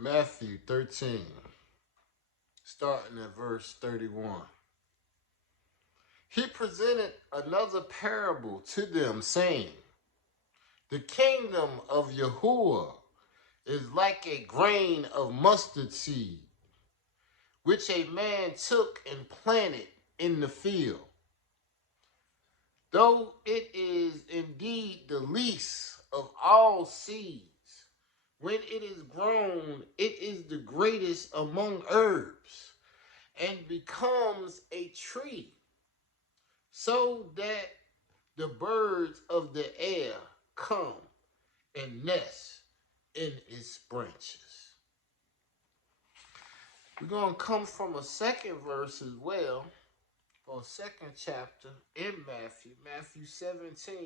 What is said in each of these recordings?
Matthew 13, starting at verse 31. He presented another parable to them, saying, the kingdom of Yahuwah is like a grain of mustard seed, which a man took and planted in the field. Though it is indeed the least of all seeds, when it is grown, it is the greatest among herbs, and becomes a tree, so that the birds of the air come and nest in its branches. We're going to come from a second verse as well, or second chapter in Matthew, Matthew 17,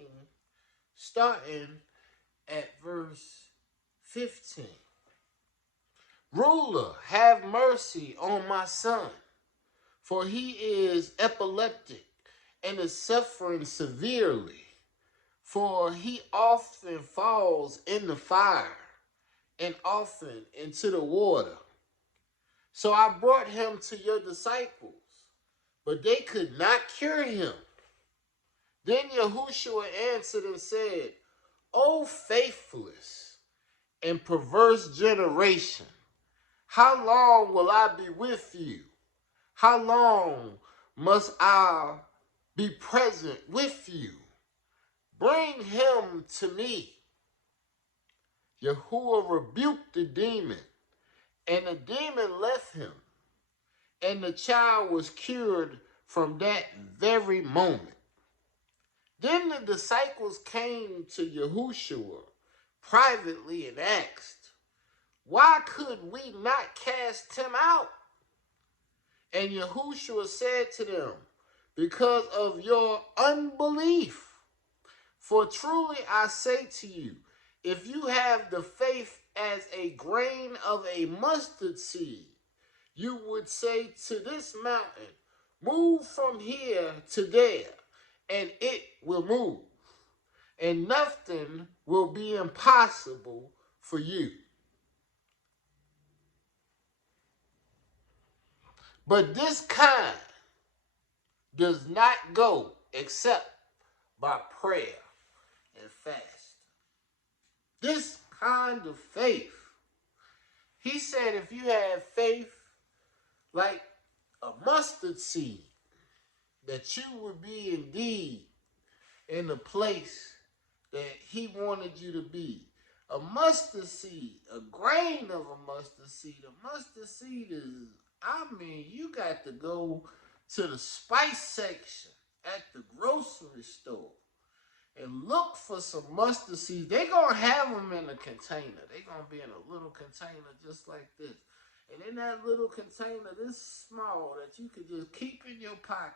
starting at verse 15. Ruler, have mercy on my son, for he is epileptic and is suffering severely, for he often falls in the fire and often into the water. So I brought him to your disciples, but they could not cure him. Then Yahushua answered and said, O faithless and perverse generation, how long will I be with you? How long must I be present with you? Bring him to me. Yahuwah rebuked the demon, and the demon left him, and the child was cured from that very moment. Then the disciples came to Yahushua privately and asked, why could we not cast him out? And Yahushua said to them, because of your unbelief. For truly I say to you, if you have the faith as a grain of a mustard seed, you would say to this mountain, move from here to there, and it will move. And nothing will be impossible for you. But this kind does not go except by prayer and fast. This kind of faith, he said, if you have faith like a mustard seed, that you would be indeed in the place that he wanted you to be. A mustard seed, a grain of a mustard seed. A mustard seed is, you got to go to the spice section at the grocery store and look for some mustard seeds. They're going to have them in a container. They're going to be in a little container just like this. And in that little container, this small, that you could just keep in your pocket,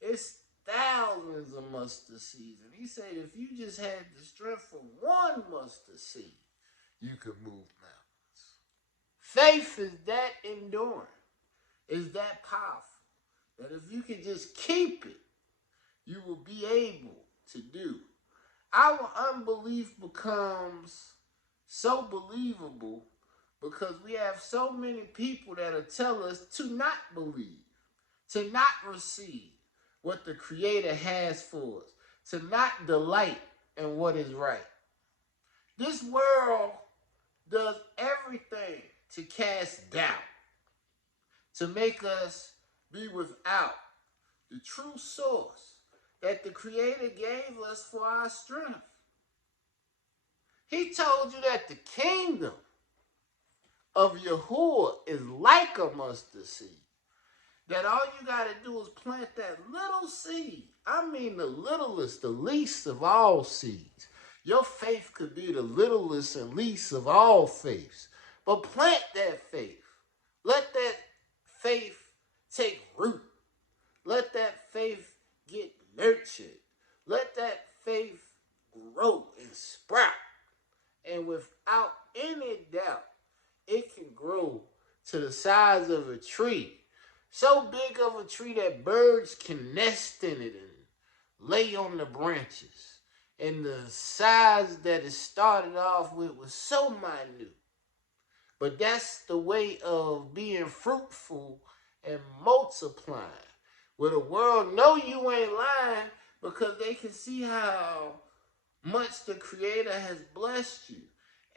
it's thousands of mustard seeds. And he said if you just had the strength of one mustard seed, you could move mountains. Faith is that enduring, is that powerful, that if you can just keep it, you will be able to do. Our unbelief becomes so believable because we have so many people that will tell us to not believe, to not receive what the Creator has for us, to not delight in what is right. This world does everything to cast doubt, to make us be without the true source that the Creator gave us for our strength. He told you that the kingdom of Yahuwah is like a mustard seed. That all you got to do is plant that little seed. The littlest, the least of all seeds. Your faith could be the littlest and least of all faiths. But plant that faith. Let that faith take root. Let that faith get nurtured. Let that faith grow and sprout. And without any doubt, it can grow to the size of a tree. So big of a tree that birds can nest in it and lay on the branches. And the size that it started off with was so minute. But that's the way of being fruitful and multiplying. Where the world know you ain't lying because they can see how much the Creator has blessed you.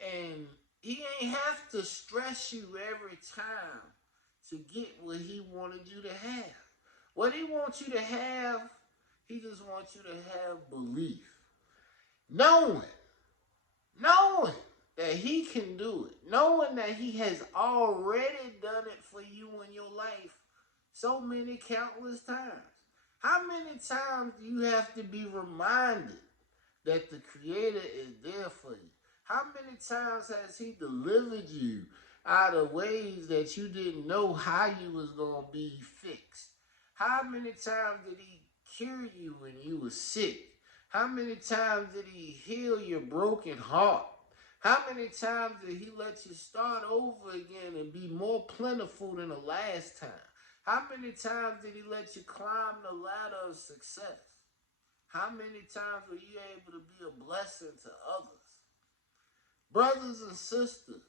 And he ain't have to stress you every time to get what he wanted you to have. What he wants you to have, he just wants you to have belief. Knowing that he can do it, knowing that he has already done it for you in your life so many countless times. How many times do you have to be reminded that the Creator is there for you? How many times has he delivered you out of ways that you didn't know how you was going to be fixed? How many times did he cure you when you were sick? How many times did he heal your broken heart? How many times did he let you start over again and be more plentiful than the last time? How many times did he let you climb the ladder of success? How many times were you able to be a blessing to others? Brothers and sisters,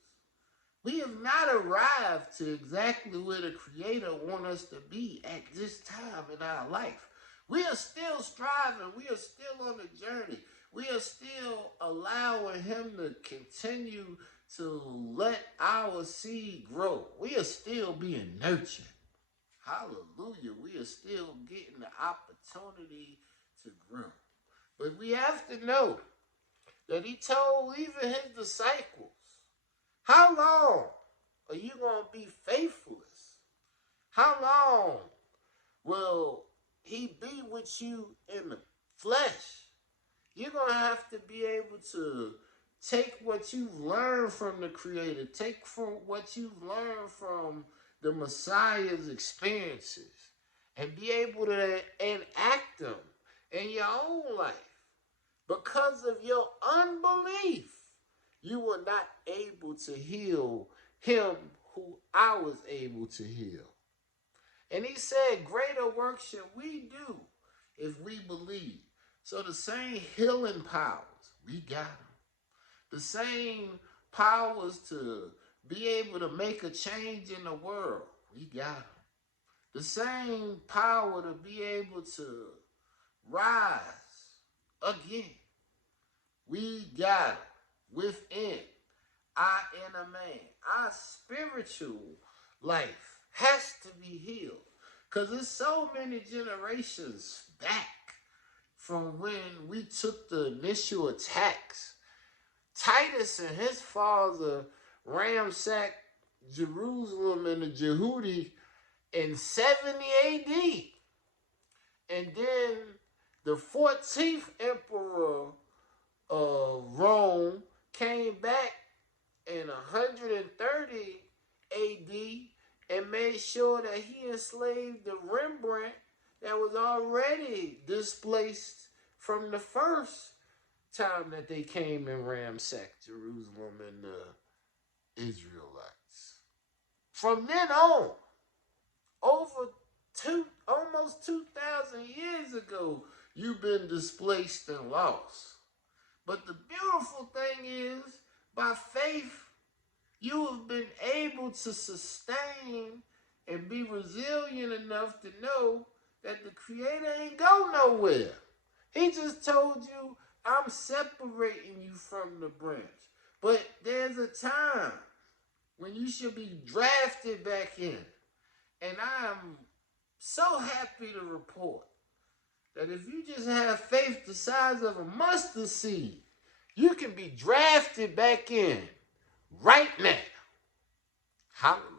we have not arrived to exactly where the Creator wants us to be at this time in our life. We are still striving. We are still on the journey. We are still allowing him to continue to let our seed grow. We are still being nurtured. Hallelujah. We are still getting the opportunity to grow. But we have to know that he told even his disciples, how long are you going to be faithless? How long will he be with you in the flesh? You're going to have to be able to take what you've learned from the Creator, take from what you've learned from the Messiah's experiences, and be able to enact them in your own life. Because of your unbelief, you were not able to heal him who I was able to heal. And he said, greater work shall we do if we believe. So the same healing powers, we got them. The same powers to be able to make a change in the world, we got them. The same power to be able to rise again, we got it within our inner man. Our spiritual life has to be healed. Because there's so many generations back from when we took the initial attacks. Titus and his father ransacked Jerusalem and the Yehudi in 70 AD. And then the 14th emperor of Rome came back in 130 AD and made sure that he enslaved the Rembrandt that was already displaced from the first time that they came and ransacked Jerusalem and the Israelites. From then on, over almost 2,000 years ago, you've been displaced and lost. But the beautiful thing is, by faith, you have been able to sustain and be resilient enough to know that the Creator ain't go nowhere. He just told you, I'm separating you from the branch. But there's a time when you should be drafted back in. And I'm so happy to report that if you just have faith the size of a mustard seed, you can be drafted back in right now. Hallelujah.